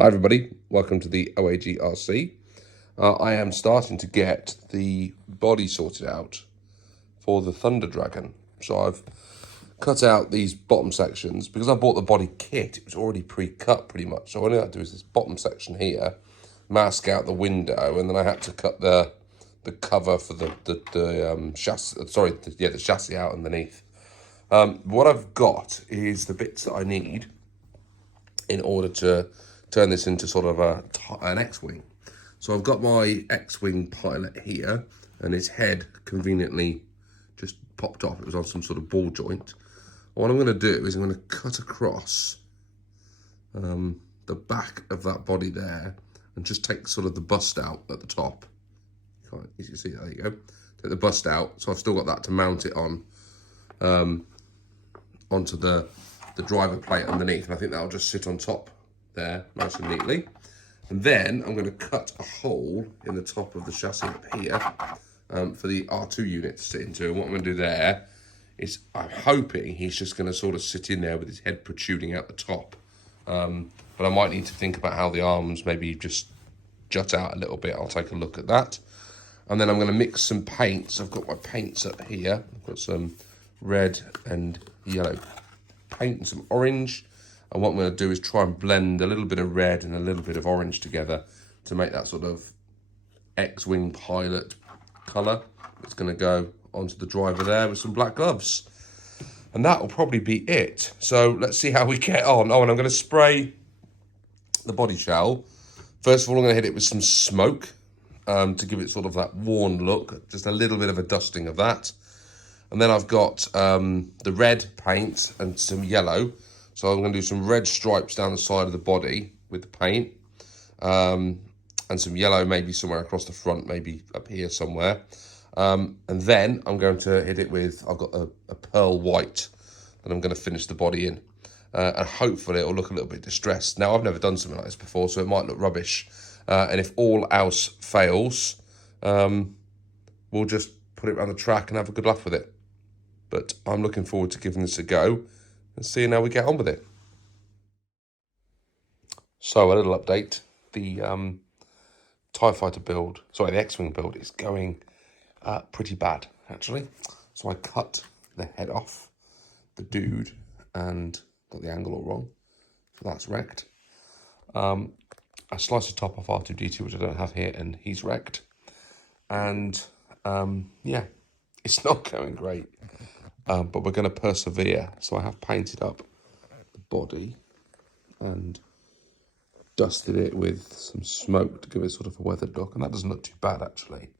Hi everybody, welcome to the OAG RC. I am starting to get the body sorted out for the Thunder Dragon. So I've cut out these bottom sections because I bought the body kit. It was already pre-cut pretty much. So all I had to do is this bottom section here, mask out the window, and then I had to cut the cover for the chassis. Sorry, the chassis out underneath. What I've got is the bits that I need in order to turn this into sort of an X-Wing. So I've got my X-Wing pilot here, and his head conveniently just popped off. It was on some sort of ball joint. What I'm going to do is I'm going to cut across the back of that body there and just take sort of the bust out at the top. You can't easily see it, there you go. Take the bust out, so I've still got that to mount it on onto the driver plate underneath, and I think that'll just sit on top there nice and neatly. And then I'm going to cut a hole in the top of the chassis up here for the R2 unit to sit into. And what I'm going to do there is I'm hoping he's just going to sort of sit in there with his head protruding out the top. But I might need to think about how the arms maybe just jut out a little bit. I'll take a look at that. And then I'm going to mix some paints. I've got my paints up here. I've got some red and yellow paint and some orange. And what I'm going to do is try and blend a little bit of red and a little bit of orange together to make that sort of X-Wing pilot colour. It's going to go onto the driver there with some black gloves. And that will probably be it. So let's see how we get on. Oh, and I'm going to spray the body shell. First of all, I'm going to hit it with some smoke to give it sort of that worn look. Just a little bit of a dusting of that. And then I've got the red paint and some yellow. So I'm going to do some red stripes down the side of the body with the paint. And some yellow maybe somewhere across the front, maybe up here somewhere. And then I'm going to hit it with, I've got a pearl white that I'm going to finish the body in. And hopefully it'll look a little bit distressed. Now, I've never done something like this before, so it might look rubbish. And if all else fails, we'll just put it around the track and have a good laugh with it. But I'm looking forward to giving this a go and seeing how we get on with it. So a little update. The TIE Fighter build, sorry, the X-Wing build is going pretty bad, actually. So I cut the head off the dude and got the angle all wrong. So that's wrecked. I sliced the top off R2-D2, which I don't have here, and he's wrecked. And yeah, it's not going great. But we're going to persevere. So I have painted up the body and dusted it with some smoke to give it sort of a weathered look. And that doesn't look too bad, actually.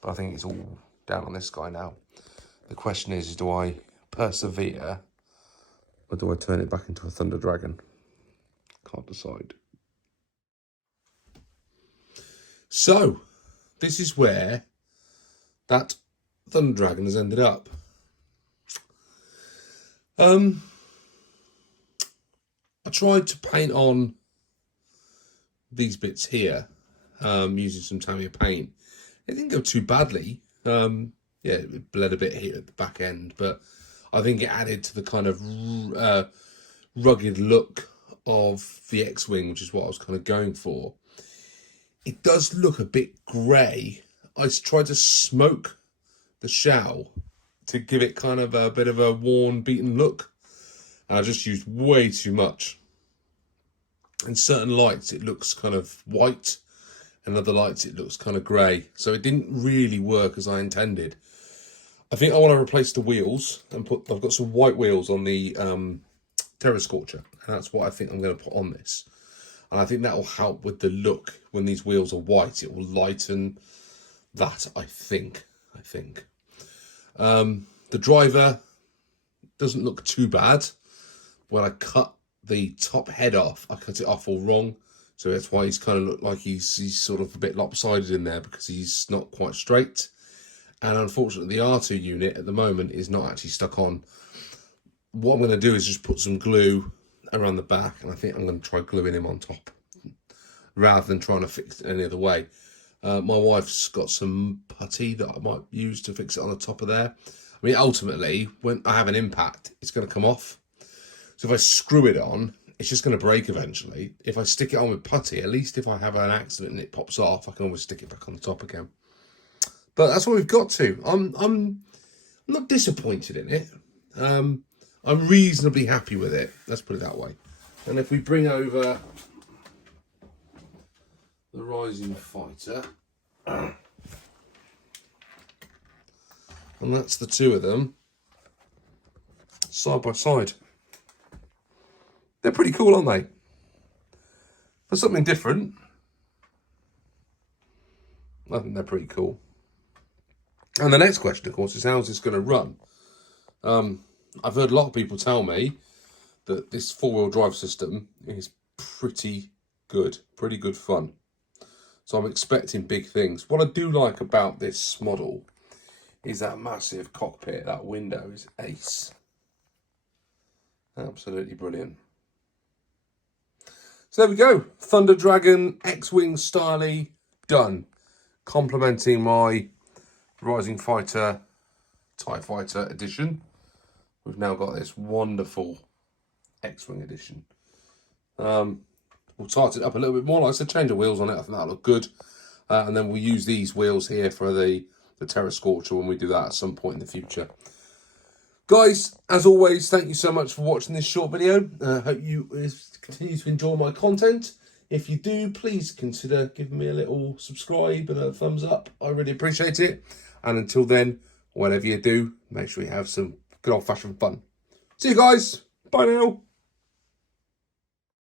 But I think it's all down on this guy now. The question is do I persevere or do I turn it back into a Thunder Dragon? Can't decide. So, this is where that Thunder Dragon has ended up. I tried to paint on these bits here using some Tamiya paint. It didn't go too badly. Yeah, it bled a bit here at the back end, but I think it added to the kind of rugged look of the X-Wing, which is what I was kind of going for. It does look a bit grey. I tried to smoke the shell to give it kind of a bit of a worn, beaten look. And I just used way too much. In certain lights, it looks kind of white, and other lights, it looks kind of grey. So it didn't really work as I intended. I think I want to replace the wheels and I've got some white wheels on the Terra Scorcher, and that's what I think I'm going to put on this. And I think that will help with the look. When these wheels are white, it will lighten that, I think. The driver doesn't look too bad. When I cut the top head off, I cut it off all wrong. So that's why he's kind of looked like he's sort of a bit lopsided in there, because he's not quite straight. And unfortunately, the R2 unit at the moment is not actually stuck on. What I'm going to do is just put some glue around the back, and I think I'm going to try gluing him on top rather than trying to fix it any other way. My wife's got some putty that I might use to fix it on the top of there. I mean, ultimately, when I have an impact, it's going to come off. So if I screw it on, it's just going to break eventually. If I stick it on with putty, at least if I have an accident and it pops off, I can always stick it back on the top again. But that's what we've got to. I'm not disappointed in it. I'm reasonably happy with it. Let's put it that way. And if we bring over the Rising Fighter, and that's the two of them side by side. They're pretty cool, aren't they? For something different, I think they're pretty cool. And the next question, of course, is how's this going to run? I've heard a lot of people tell me that this four-wheel drive system is pretty good fun. So I'm expecting big things. What I do like about this model is that massive cockpit. That window is ace. Absolutely brilliant. So there we go. Thunder Dragon X-Wing Styly done. Complementing my Rising Fighter TIE Fighter edition. We've now got this wonderful X-Wing edition. We'll tighten it up a little bit more. Like I said, change the wheels on it. I think that'll look good. And then we'll use these wheels here for the Terra Scorcher when we do that at some point in the future. Guys, as always, thank you so much for watching this short video. Hope you continue to enjoy my content. If you do, please consider giving me a little subscribe and a thumbs up. I really appreciate it. And until then, whatever you do, make sure you have some good old-fashioned fun. See you guys. Bye now.